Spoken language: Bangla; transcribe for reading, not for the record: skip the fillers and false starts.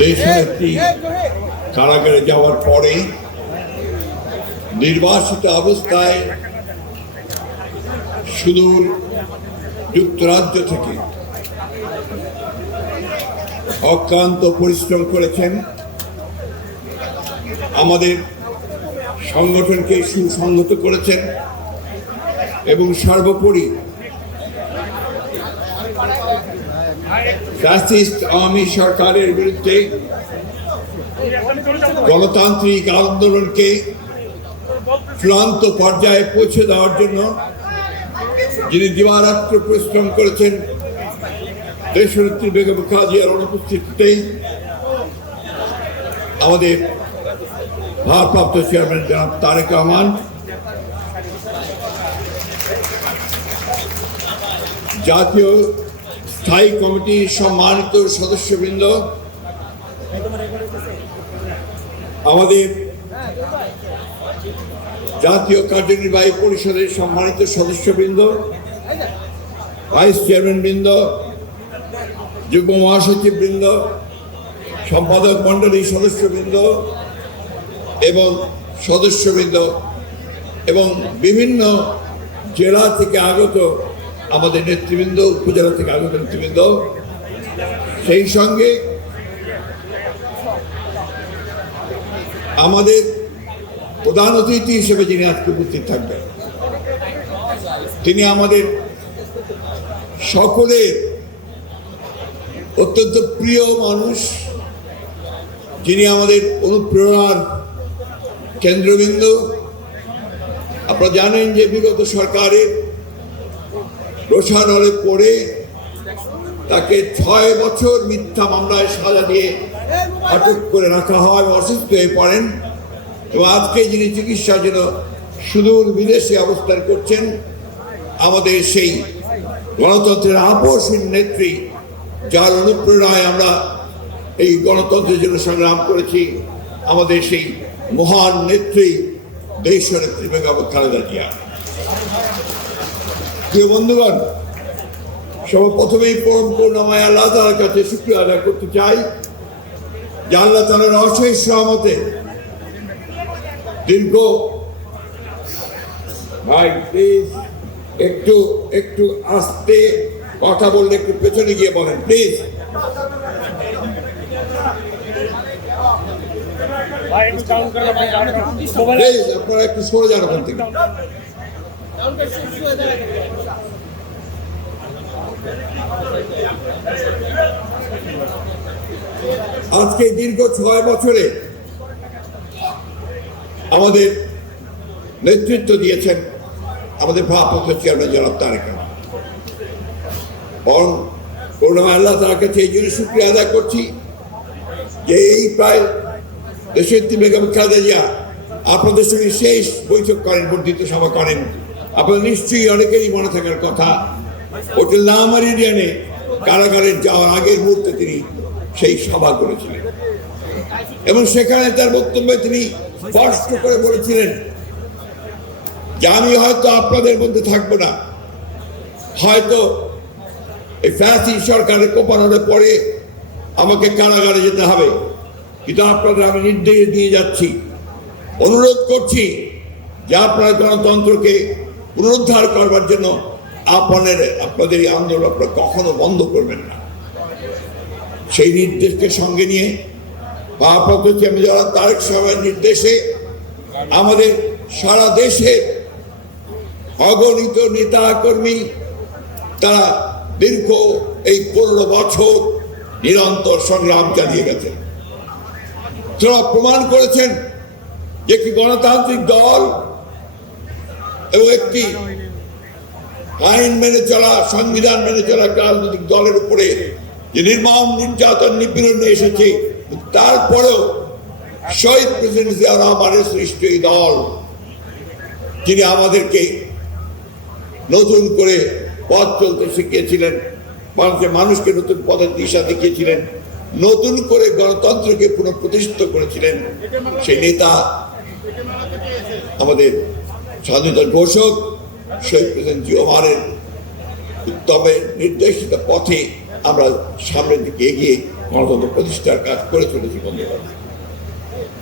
দেশনেত্রী কারাগারে যাওয়ার পরে নির্বাসিত অবস্থায় সুদূর যুক্তরাজ্য থেকে অক্লান্ত পরিশ্রম করেছেন, আমাদের সংগঠনকে সুসংহত করেছেন এবং সর্বোপরি ফ্যাসিস্ট আওয়ামী সরকারের বিরুদ্ধে গণতান্ত্রিক আন্দোলনকে চূড়ান্ত পর্যায়ে পৌঁছে দেওয়ার জন্য যিনি দিবারাত্র পরিশ্রম করেছেন, দেশনেত্রী বেগম খালেদার অনুপস্থিতিতেই আমাদের ভারপ্রাপ্ত চেয়ারম্যান জনাব তারেক রহমান, জাতীয় স্থায়ী কমিটির সম্মানিত সদস্যবৃন্দ, আমাদের জাতীয় কার্যনির্বাহী পরিষদের সম্মানিত সদস্যবৃন্দ, ভাইস চেয়ারম্যান বৃন্দ, যুগ্ম মহাসচিব বৃন্দ, সম্পাদক মন্ডলীর সদস্যবৃন্দ এবং সদস্যবৃন্দ এবং বিভিন্ন জেলা থেকে আগত আমাদের নেতৃবৃন্দ, উপজেলা থেকে আগত নেতৃবৃন্দ, সেই সঙ্গে আমাদের প্রধান অতিথি হিসেবে যিনি আজকে উপস্থিত থাকবেন, তিনি আমাদের সকলের অত্যন্ত প্রিয় মানুষ, যিনি আমাদের অনুপ্রেরণার কেন্দ্রবিন্দু। আপনারা জানেন যে বিগত সরকারের রোষানলে পড়ে তাকে 6 বছর মিথ্যা মামলায় সাজা দিয়ে আটক করে রাখা হয়, অসুস্থ হয়ে পড়েন এবং আজকে যিনি চিকিৎসার জন্য সুদূর বিদেশে অবস্থান করছেন, আমাদের সেই গণতন্ত্রের আপসহীন নেত্রী, যার অনুপ্রেরণায় আমরা এই গণতন্ত্রের জন্য সংগ্রাম করেছি, আমাদের সেই মহান নেত্রী দেশনেত্রী বেগম খালেদা জিয়া। প্রিয় বন্ধুগণ, সর্বপ্রথমেই পরম করুণাময় আল্লাহ তাআলার কাছে শুকরিয়া আদায় করতে চাই যে আল্লাহ তাআলার অশেষ রহমতে দীর্ঘ ভাই প্লিজ একটু আস্তে কথা বললে একটু পেছনে গিয়ে বলেন প্লিজ। আপনারা একটু সরে যান ওখান থেকে। আজকে দীর্ঘ 6 বছরে আমাদের নেতৃত্ব দিয়েছেন আমাদের ভারপ্রাপ্ত চেয়ারম্যান জনাব তারেক রহমান। আল্লাহ তার কাছে এই জন্য শুকরিয়া আদায় করছি যে এই প্রায় দেশনেত্রী বেগম খালেদা জিয়া আপনাদের সঙ্গে শেষ বৈঠক করেন, বর্ধিত সভা করেন। আপনাদের নিশ্চয়ই অনেকেরই মনে থাকার কথা, হোটেল নামারিডিয়ানে কারাগারে যাওয়ার আগের মুহূর্তে তিনি সেই সভা করেছিলেন এবং সেখানে তার বক্তব্যে তিনি স্পষ্ট করে বলেছিলেন যে আমি হয়তো আপনাদের মধ্যে থাকবো না, হয়তো এই ফ্যাসিস্ট সরকারের কোপানোর পরে আমাকে কারাগারে যেতে হবে, কিন্তু আপনাদের আমি নির্দেশ দিয়ে যাচ্ছি, অনুরোধ করছি যে আপনারা গণতন্ত্রকে পুনরুদ্ধার করবার জন্য আপনাদের এই আন্দোলন আপনারা কখনো বন্ধ করবেন না। সেই নির্দেশকে সঙ্গে নিয়ে ভারপ্রাপ্ত চেয়ারম্যান জনাব তারেক রহমানের নির্দেশে আমাদের সারা দেশে অগণিত নেতা কর্মী তারা দীর্ঘ এই 15 বছর নিরন্তর সংগ্রাম চালিয়ে গেছেন। তারা প্রমাণ করেছেন যে একটি গণতান্ত্রিক দল এবং একটি আইন মেনে চলা, সংবিধান মেনে চলা রাজনৈতিক দলের উপরে যে নির্মম নির্যাতন নিপীড়ন এসেছে, তারপরেও শহীদ প্রেসিডেন্ট জিয়া রহমানের সৃষ্ট এই দল, যিনি আমাদেরকে নতুন করে পথ চলতে শিখিয়েছিলেন, মানুষকে নতুন পথের দিশা দেখিয়েছিলেন, নতুন করে গণতন্ত্রকে পুনঃপ্রতিষ্ঠিত করেছিলেন, সেই নেতা আমাদের স্বাধীনতার ঘোষক শহীদ প্রেসিডেন্ট জিয়া রহমানের তবে নির্দেশিত পথে আমরা সামনের দিকে এগিয়ে গণতন্ত্র প্রতিষ্ঠার কাজ করে চলেছি বন্ধুরা।